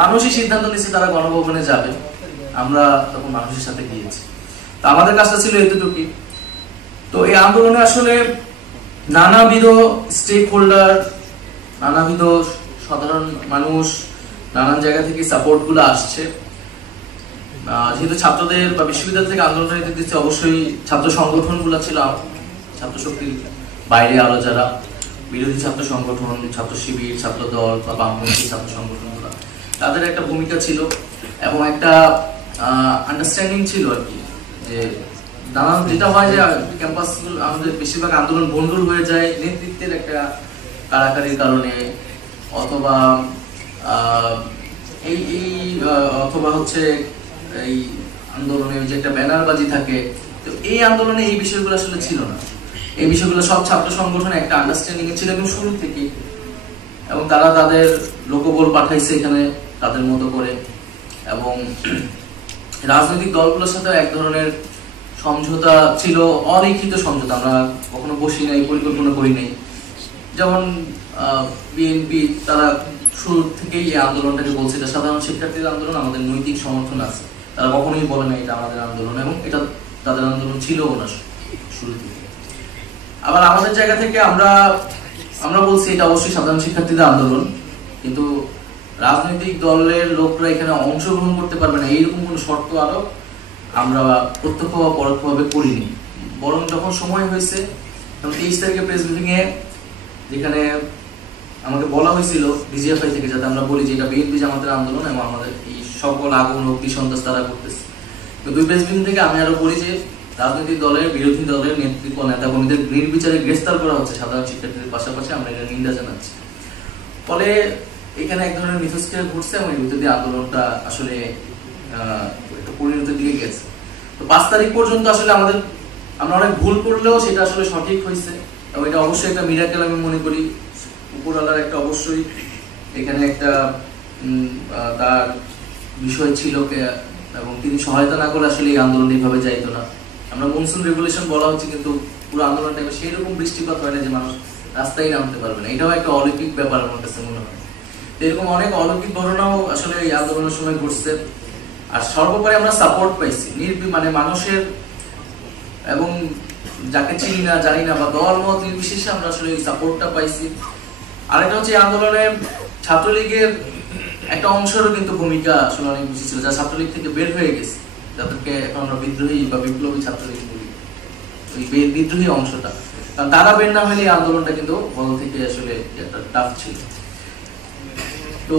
মানুষই সিদ্ধান্ত নিচ্ছে তারা গণভবনে যাবে, আমরা তখন মানুষের সাথে গিয়েছি। তো আমাদের কাজটা ছিল এতটুকুই। তো এই আন্দোলনে আসলে নানাবিধ স্টেক হোল্ডার, নানাবিধ সাধারণ মানুষ, নানান জায়গা থেকে সাপোর্ট গুলো আসছে। যেহেতু ছাত্রদের বা বিশ্ববিদ্যালয় থেকে আন্দোলনের নেতৃত্ব দিচ্ছে অবশ্যই ছাত্র সংগঠন গুলা ছিল, ছাত্র শক্তির বাইরে আরো যারা বিরোধী ছাত্র সংগঠন, ছাত্র শিবির, ছাত্র দল বা বামপন্থী ছাত্র সংগঠন গুলা, তাদের একটা ভূমিকা ছিল এবং একটা আন্ডারস্ট্যান্ডিং ছিল আর কি। যে নানান যেটা হয় যে ক্যাম্পাস আমাদের বেশিরভাগ আন্দোলন ভণ্ডুল হয়ে যায় নেতৃত্বের একটা কারাকারির কারণে, অথবা অথবা হচ্ছে এই আন্দোলনে যে একটা ব্যানারবাজি থাকে। তো এই আন্দোলনে এই বিষয়গুলো আসলে ছিল না। এই বিষয়গুলো সব ছাত্র সংগঠনে একটা আন্ডারস্ট্যান্ডিং ছিল এবং শুরু থেকে, এবং তারা তাদের লোকবল পাঠাইছে এখানে তাদের মতো করে। এবং রাজনৈতিক দলগুলোর সাথে এক ধরনের সমঝোতা ছিল, অলিখিত সমঝোতা, আমরা কখনো বসি নাই, পরিকল্পনা করি নাই। যেমন বিএনপি তারা শুরু থেকেই এই আন্দোলনটাকে বলছে এটা সাধারণ শিক্ষার্থীদের আন্দোলন, আমাদের নৈতিক সমর্থন আছে। তারা কখনোই বলে না এটা আমাদের আন্দোলন, এবং এটা তাদের আন্দোলন ছিল না শুরু থেকে। আবার আমাদের জায়গা থেকে আমরা বলছি এটা অবশ্যই সাধারণ শিক্ষার্থীদের আন্দোলন, কিন্তু রাজনৈতিক দলের লোকরা এখানে অংশগ্রহণ করতে পারবে না এইরকম কোনো শর্ত আরো আমরা প্রত্যক্ষ বা পরোক্ষভাবে করিনি। বরং যখন সময় হয়েছে, 23 তারিখে প্রেস ব্রিফিং এ যেখানে আমাকে বলা হয়েছিল ডিজিএফআই থেকে যাতে আমরা বলি যে এটা বিএনপি জামাতের আন্দোলন এবং আমাদের এই সকল আগুন অগ্নি সন্ত্রাস তারা করতেছে। তো দুই প্রেস ব্রিফিং থেকে আমি আরো বলি যে রাজনৈতিক দলের, বিরোধী দলের নেতৃত্ব নেতাকর্মীদের নির্বিচারে গ্রেফতার করা হচ্ছে সাধারণ শিক্ষার্থীদের পাশাপাশি, আমরা এটা নিন্দা জানাচ্ছি। ফলে এখানে এক ধরনের মিথস্ক্রিয়া ঘটছে এবং এর ভিতর দিয়ে আন্দোলনটা আসলে একটা পরিণতির দিকে গেছে। তো 5 তারিখ পর্যন্ত আসলে আমরা অনেক ভুল করলেও সেটা আসলে সঠিক হয়েছে, এবং এটা অবশ্যই একটা মিরাকেল আমি মনে করি। উপরওয়ালার একটা অবশ্যই এখানে একটা তার বিষয় ছিল, এবং তিনি সহায়তা না করে আসলে এই আন্দোলন এইভাবে যাইতো না। আমরা মনসুন রেগুলেশন বলা হচ্ছে, কিন্তু পুরো আন্দোলনটা সেই রকম বৃষ্টিপাত হয় না যে মানুষ রাস্তায় নামতে পারবে না। এটাও একটা অলৌকিক ব্যাপার আমার কাছে মনে হয়। এরকম অনেক অলৌকিক ঘটনাও আসলে এই আন্দোলনের সময় ঘটছে। আর সর্বোপরি আমরা সাপোর্ট পাইছি মানে মানুষের, এবং যাকে চিনি না জানি না বা দল মত নির্বিশেষে আমরা আসলে এই সাপোর্টটা পাইছি। আরেকটা হচ্ছে আন্দোলনে ছাত্রলীগের একটা অংশেরও কিন্তু ভূমিকা আসলে অনেক বেশি ছিল, যা ছাত্রলীগ থেকে বের হয়ে গেছে, যাদেরকে এখন আমরা বিদ্রোহী বা বিপ্লবী ছাত্রলীগ বলি, ওই বিদ্রোহী অংশটা। কারণ তারা বের না হলে এই আন্দোলনটা কিন্তু বড় থেকে আসলে একটা টাফ ছিল। তো